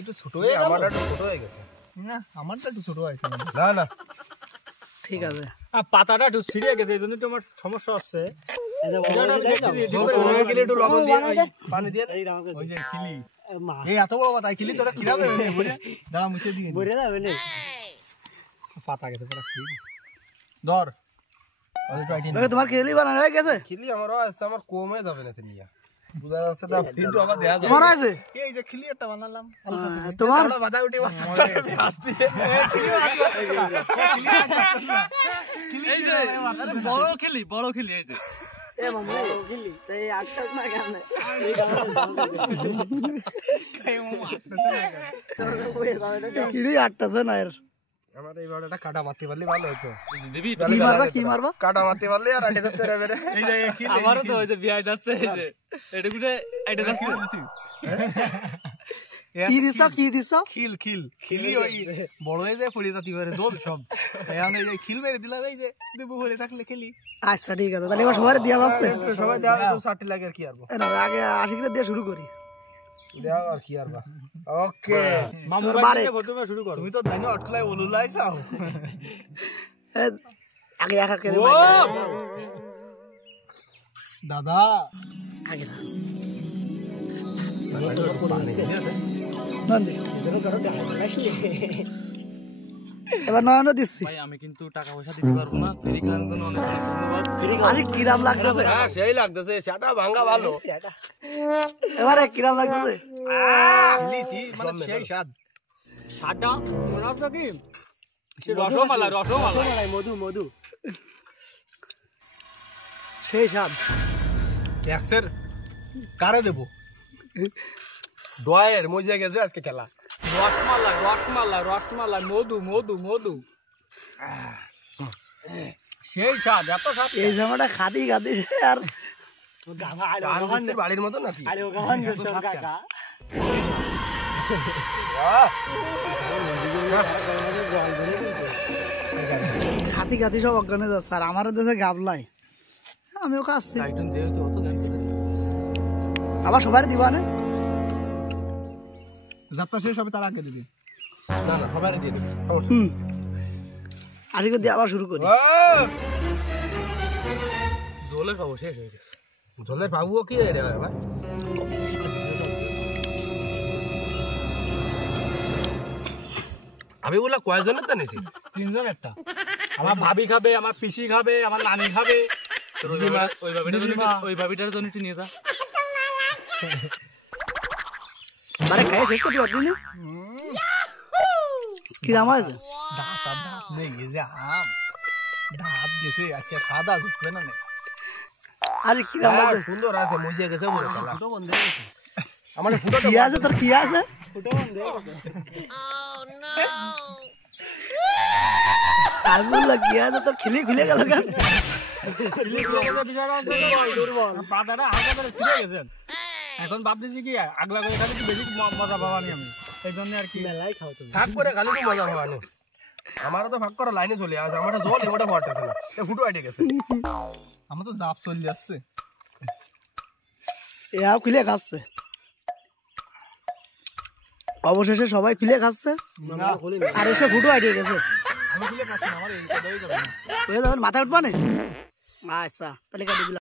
একটু ছোট হয়ে আমারটা একটু ছোট হয়ে গেছে না আমারটা একটু ছোট হয়েছে না না ঠিক আছে পাতাটা একটু ছিঁড়ে গেছে এই জন্য তোমার সমস্যা হচ্ছে একটু লবণ দিয়ে পানি দিয়ে ওই যে খিলি এই এত বড় পাতা খিলি তোরা কিরাবে দাঁড়া মুছে দিয়ে বইরে যাবে না পাতা গেছে পুরো ছিঁড়ে ধর তোমার খিলি বানানো হয়ে গেছে খিলি আমারও আসছে আমার কম হয়ে যাবে না নিয়া বুঝা যাচ্ছে না কিন্তু আবার দেয়া যাবে তোমার আছে এই যে খিলি একটা বানালাম তোমার বাধা উঠে আসছে এই যে বড় খিলি এই যে এ মামু খিলি এই আটটা না কেন খিলি আটটা না এর আমার এই বড়টা কাটা মারতে পারলে ভালো হতো দিবি কি মারবা কাটা মারতে পারলে আর আটে ধরতে রে বেরে এই যে খিলি আমারও তো ওই যে বিয়ে যাচ্ছে এই যে এটা গুটে এটা যাচ্ছে কি দিছো খিলি ওই বড় হয়ে যায় পড়ে যাতি করে জল সব এখন এই যে খিল মেরে দিলাম এই যে দেবো পড়ে থাকলে খেলি আচ্ছা ঠিক আছে তাহলে এবার সবাই দেয়া যাচ্ছে সবাই দেওয়া তো 60 লাগে আর কি আরবো আগে 80 করে দিয়ে শুরু করি দেওয়া আর কি আরবা ওকে মামুর বাড়িতে প্রথমে শুরু করো তুমি তো দাইনো আটকলাই ওলুলাই চাও আগে একা করে দাদা আগে এবার নয়ন দিচ্ছি ভাই আমি কিন্তু টাকা পয়সা দিতে পারবো না ফ্রি খাওয়ার জন্য অনেক ধন্যবাদ আরে কিরাম লাগতেছে হ্যাঁ সেই লাগতেছে সেটা ভাঙা ভালো এবারে কিরাম লাগতেছে লিচি মানে সেই স্বাদ সাটা মনে হচ্ছে কি সে রসমালাই মধু সেই স্বাদ এক্সের কারে দেব ডয়ের মজা গেছে আজকে খেলা রসমালাই মধু সেই স্বাদ এত স্বাদ এই জামাটা খাদি আর বাড়ির মতো নাকি খাতি সব অজ্ঞানে যাচ্ছে আর আমার দেশে গাবলাই আমিও খাচ্ছি আবার সবাই দিবা না যাত্রা শেষ হবে তার আগে দিবি না না সবাই দিয়ে দিবি আজকে দিয়ে আবার শুরু করি জলের পাবো শেষ হয়ে গেছে জলের পাবো কি রে ভাই আমি বলা কয়জনের তা নিছি 3 জন একটা আমার ভাবি খাবে আমার পিসি খাবে আমার নানি খাবে ওই ভাবিটার জন্য একটু নিয়ে যা মানে খাই শেষ করতে পারছি না কিরাম আছে দাঁত নেই গেছে আম দাঁত গেছে আজকে খাওয়া দাওয়া ঢুকবে না আরে কিরাম লাগে সুন্দর আছে মজা গেছে পুরো খেলা ফুটো বন্ধ হয়ে গেছে আমার ফুটো কি আছে তোর কি আছে ফুটো বন্ধ হয়ে গেছে আর বললা কি আছে তোর খিলি খুলে গেল কেন পাতাটা হালকা করে ছিঁড়ে গেছে এখন ভাবতেছি কি আগলা করে খালি বেশি মজা পাবানি আমি এই জন্য আর কি মেলাই খাও তুমি ভাগ করে খালি তো মজা পাবানি আমারও তো ভাগ করা লাইনে চলে আসে আমারটা জল এমটা পড়তেছে না এ ফুটো আইটে গেছে আমার তো জাপ চলে যাচ্ছে এও খুলে খাচ্ছে অবশেষে সবাই খুলে খাচ্ছে আর এসে ফুটো আইটে গেছে আমি খুলে খাচ্ছি আমার এই কথাই যাবে মাথায় উঠবা না আচ্ছা তাহলে কাটি দিলাম